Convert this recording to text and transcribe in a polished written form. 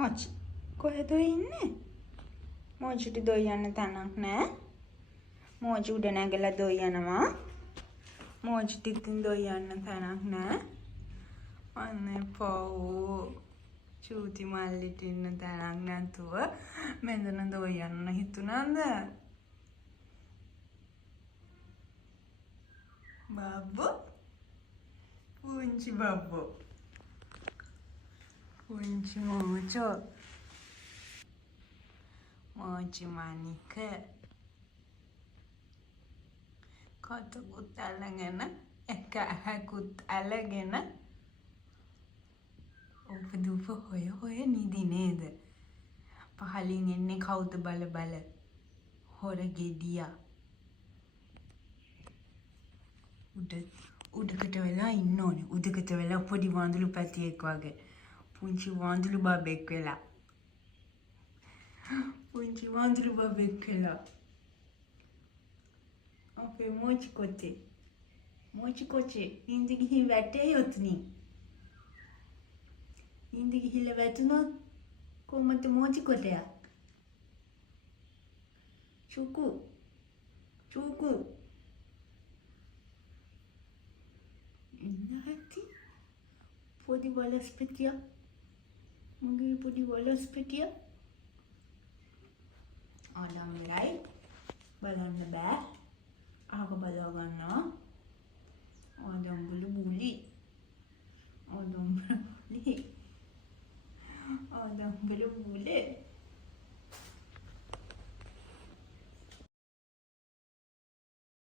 මොචි කොහෙද ඉන්නේ? මොචිට දොයි යන්න තැනක් නෑ. මොචි උඩ නැගලා දොයි යනවා. මොචිට ඉතින් දොයි යන්න තැනක් නෑ. අනේ පව්. චූටි මල්ලිට ඉන්න තැනක් නැතුව මෙතන දොයි යන්න හිතුණාද? බබ්බෝ. පුංචි බබ්බෝ. පුංචි මොචෝ. මොචි මණික. කටකුත් අල්ලගෙන එක ඇහැකුත් අල්ලගෙන උපදුප හොය නිදි නේද? පහලින් එන්නේ කවුද බල බල? හොර ගෙඩියා. උඩකට වෙලා ඉන්න ඕනේ. උඩකට වෙලා පොඩි වඳුළු පැටියෙක් වගේ. පුංචි වඳුළු බබෙක් වෙලා. පුංචි වඳුළු බබෙක් වෙලා. අපේ මොචි කොටේ. මොචි කොටේ නින්ද ගිහින් වැටේයොත් නේ. නින්ද ගිහිල්ලා වැටුණොත් කොහමද මොචි කොටයක්? චුකු. චුකු. ඉන්නහටි පොඩි වලස් පෙටියක්. මගේ පොඩි වලස් පෙටියක්. ආඩම් වෙලයි බලන්න බෑ. අහක බලා ගන්නවා.